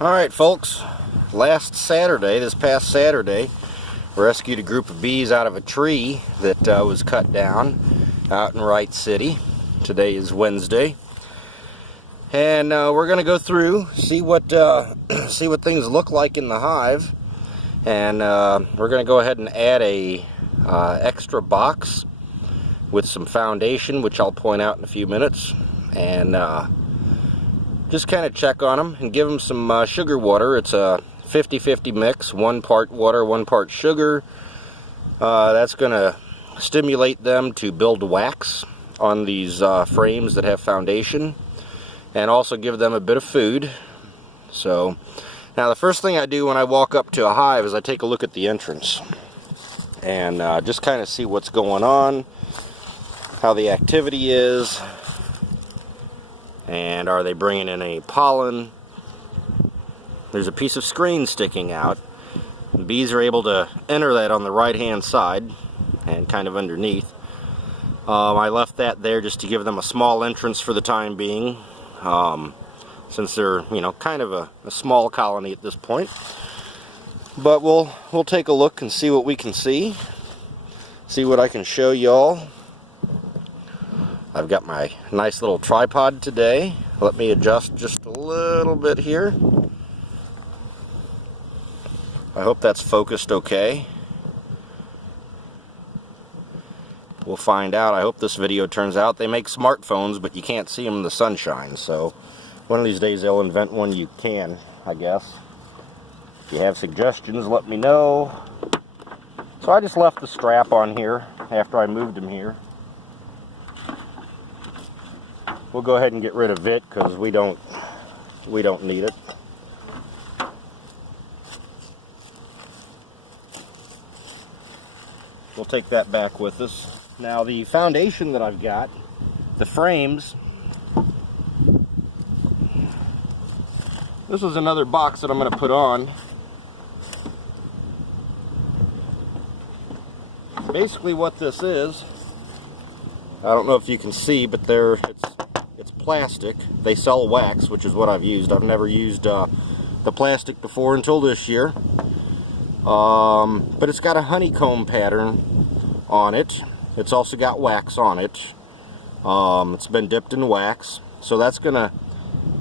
Alright folks, this past Saturday, rescued a group of bees out of a tree that was cut down out in Wright City. Today is Wednesday. And we're going to go through, see what things look like in the hive. And we're going to go ahead and add a extra box with some foundation, which I'll point out in a few minutes. And just kind of check on them and give them some sugar water. It's a 50-50 mix, 1 part water, 1 part sugar. That's going to stimulate them to build wax on these frames that have foundation, and also give them a bit of food. So now the first thing I do when I walk up to a hive is I take a look at the entrance and just kind of see what's going on, how the activity is. And are they bringing in any pollen? There's a piece of screen sticking out. The bees are able to enter that on the right hand side and kind of underneath. I left that there just to give them a small entrance for the time being, since they're, kind of a small colony at this point. But we'll take a look and see what we can see what I can show y'all. I've got my nice little tripod today. Let me adjust just a little bit here. I hope that's focused okay. We'll find out. I hope this video turns out. They make smartphones, but you can't see them in the sunshine. So one of these days they'll invent one you can, I guess. If you have suggestions, let me know. So I just left the strap on here after I moved him here. We'll go ahead and get rid of it because we don't need it. We'll take that back with us. Now the foundation that I've got, the frames, this is another box that I'm going to put on. Basically what this is, I don't know if you can see, but it's plastic. They sell wax, which is what I've used. I've never used the plastic before until this year. But it's got a honeycomb pattern on it. It's also got wax on it. It's been dipped in wax. So that's going to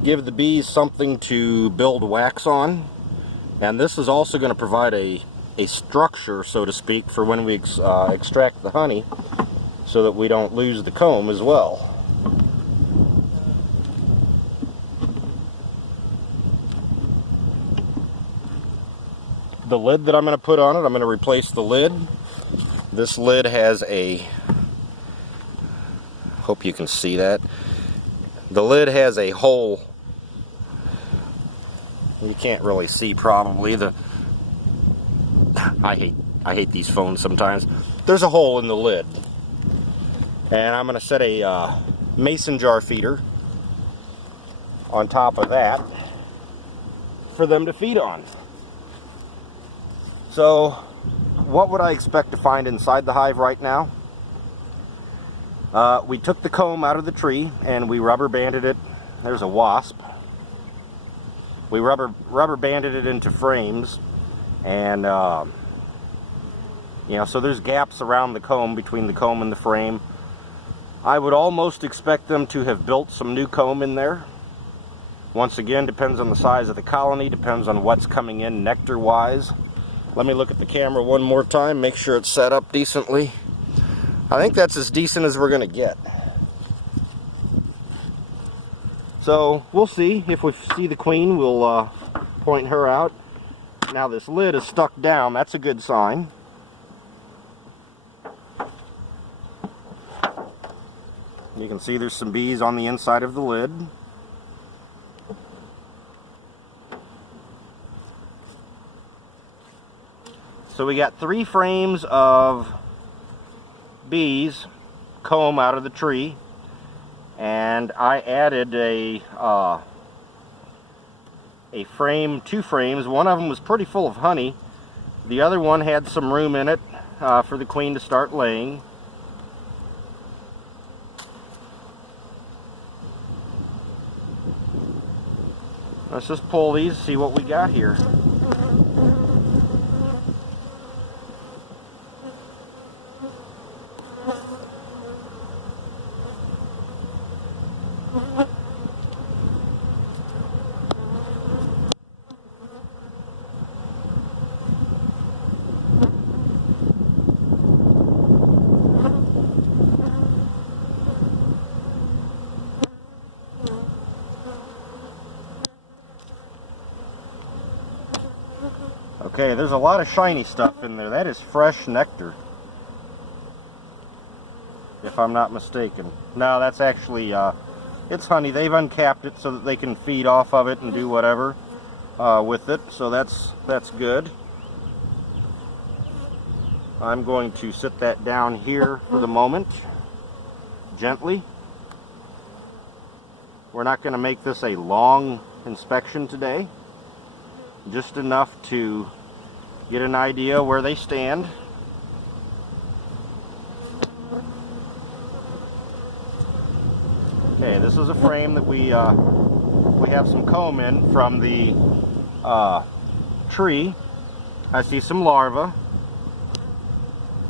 give the bees something to build wax on. And this is also going to provide a structure, so to speak, for when we extract the honey, so that we don't lose the comb as well. The lid that I'm going to put on it, I'm going to replace the lid. This lid has hope you can see that. The lid has a hole. You can't really see probably. I hate these phones sometimes. There's a hole in the lid. And I'm going to set a mason jar feeder on top of that for them to feed on. So, what would I expect to find inside the hive right now? We took the comb out of the tree and we rubber banded it. There's a wasp. We rubber banded it into frames, and so there's gaps around the comb, between the comb and the frame. I would almost expect them to have built some new comb in there. Once again, depends on the size of the colony, depends on what's coming in nectar wise. Let me look at the camera one more time, make sure it's set up decently. I think that's as decent as we're going to get. So we'll see. If we see the queen, we'll point her out. Now this lid is stuck down. That's a good sign. You can see there's some bees on the inside of the lid. So we got 3 frames of bees, comb out of the tree, and I added a frame, 2 frames. One of them was pretty full of honey. The other one had some room in it for the queen to start laying. Let's just pull these, see what we got here. Okay, there's a lot of shiny stuff in there. That is fresh nectar, if I'm not mistaken. No, that's actually, it's honey. They've uncapped it so that they can feed off of it and do whatever with it. So that's good. I'm going to sit that down here for the moment, gently. We're not going to make this a long inspection today. Just enough to get an idea where they stand. Okay, this is a frame that we have some comb in from the tree. I see some larvae.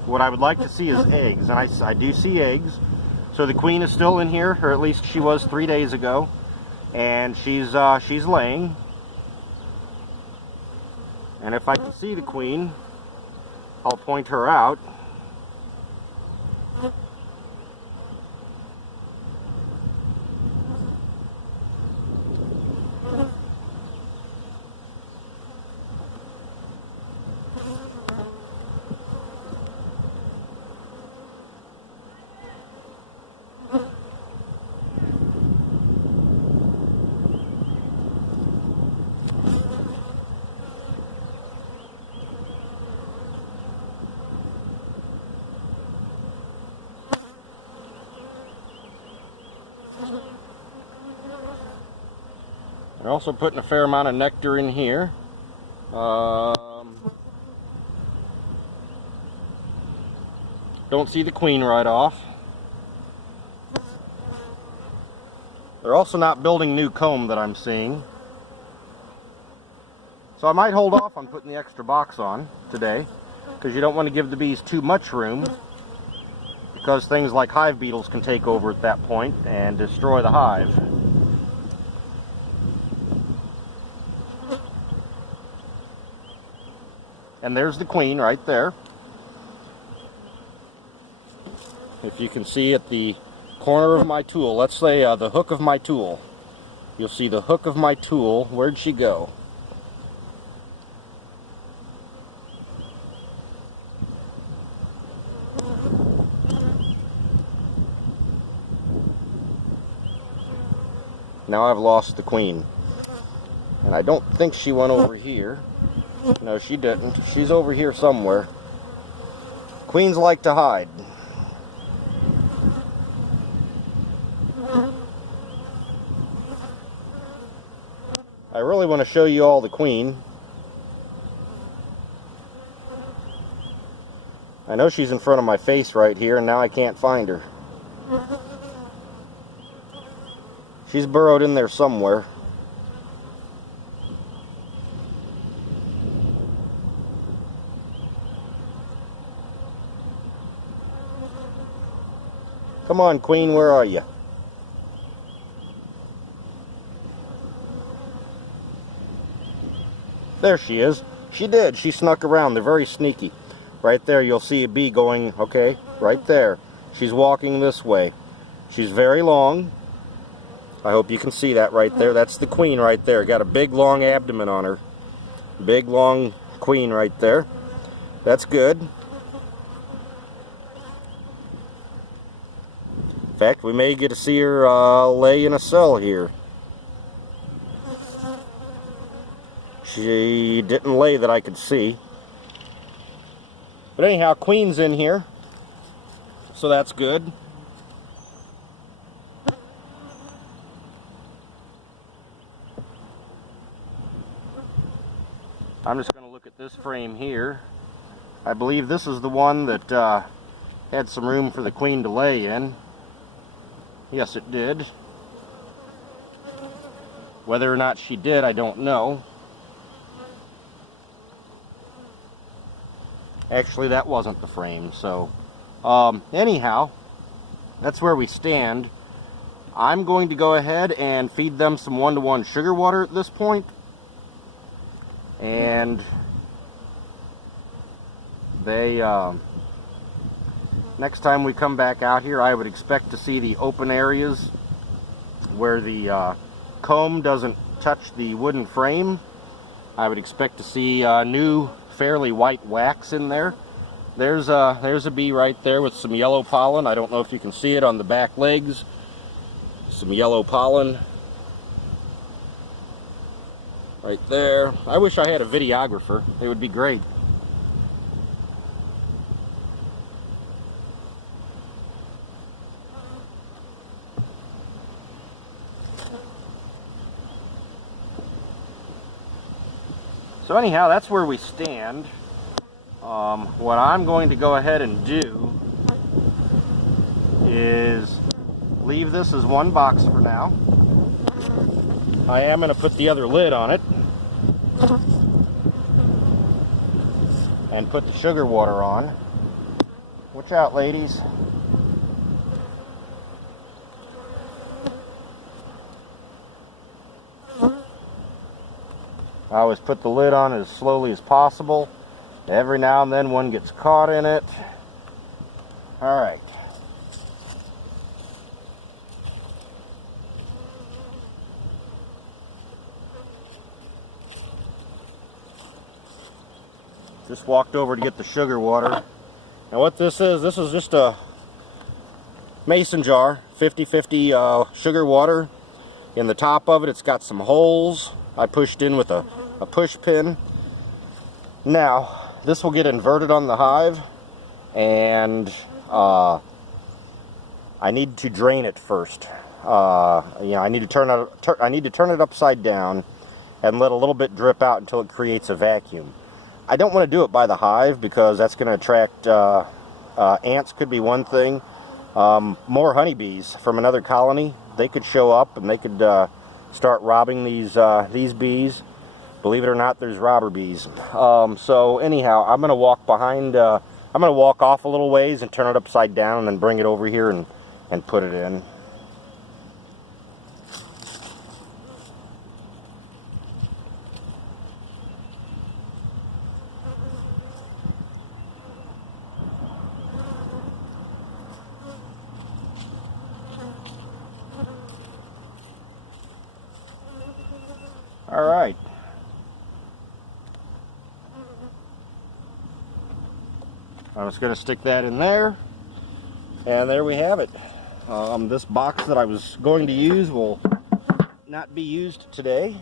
What I would like to see is eggs, and I do see eggs. So the queen is still in here, or at least she was 3 days ago, and she's laying. And if I can see the queen, I'll point her out. We're also putting a fair amount of nectar in here. Don't see the queen right off. They're also not building new comb that I'm seeing. So I might hold off on putting the extra box on today, because you don't want to give the bees too much room, because things like hive beetles can take over at that point and destroy the hive. And there's the queen right there. If you can see at the corner of my tool, let's say the hook of my tool. You'll see the hook of my tool. Where'd she go? Now I've lost the queen. And I don't think she went over here. No, she didn't. She's over here somewhere. Queens like to hide. I really want to show you all the queen. I know she's in front of my face right here, and now I can't find her. She's burrowed in there somewhere. Come on, queen, where are you? There she is. She did. She snuck around. They're very sneaky. Right there, you'll see a bee going, okay, right there. She's walking this way. She's very long. I hope you can see that right there. That's the queen right there. Got a big, long abdomen on her. Big, long queen right there. That's good. In fact, we may get to see her lay in a cell here. She didn't lay that I could see. But anyhow, queen's in here, so that's good. I'm just going to look at this frame here. I believe this is the one that had some room for the queen to lay in. Yes, it did. Whether or not she did, I don't know. Actually, that wasn't the frame, so anyhow, that's where we stand. I'm going to go ahead and feed them some 1-to-1 sugar water at this point. And they, next time we come back out here, I would expect to see the open areas where the comb doesn't touch the wooden frame. I would expect to see new, fairly white wax in there. There's a bee right there with some yellow pollen. I don't know if you can see it on the back legs. Some yellow pollen right there. I wish I had a videographer. It would be great. So anyhow, that's where we stand. What I'm going to go ahead and do is leave this as one box for now. I am going to put the other lid on it and put the sugar water on. Watch out, ladies. I always put the lid on as slowly as possible. Every now and then one gets caught in it. All right. Just walked over to get the sugar water. Now what this is just a mason jar, 50-50 sugar water. In the top of it, it's got some holes. I pushed in with a push pin. Now, this will get inverted on the hive, and I need to drain it first. I need to turn it upside down and let a little bit drip out until it creates a vacuum. I don't want to do it by the hive because that's going to attract ants. Could be one thing. More honeybees from another colony. They could show up and they could start robbing these bees. Believe it or not, there's robber bees. So anyhow, I'm going to walk behind. I'm going to walk off a little ways and turn it upside down, and then bring it over here and put it in. All right. I'm just going to stick that in there, and there we have it. This box that I was going to use will not be used today.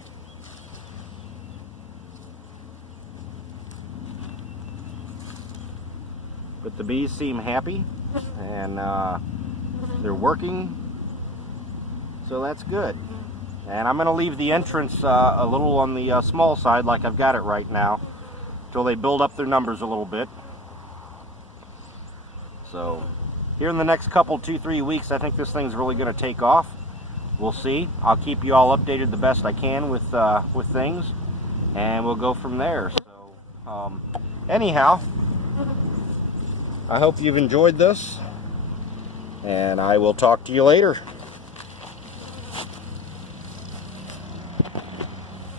But the bees seem happy, and they're working, so that's good. And I'm going to leave the entrance a little on the small side, like I've got it right now, until they build up their numbers a little bit. So here in the next couple, 2-3 weeks, I think this thing's really going to take off. We'll see. I'll keep you all updated the best I can with things, and we'll go from there. So anyhow, I hope you've enjoyed this, and I will talk to you later.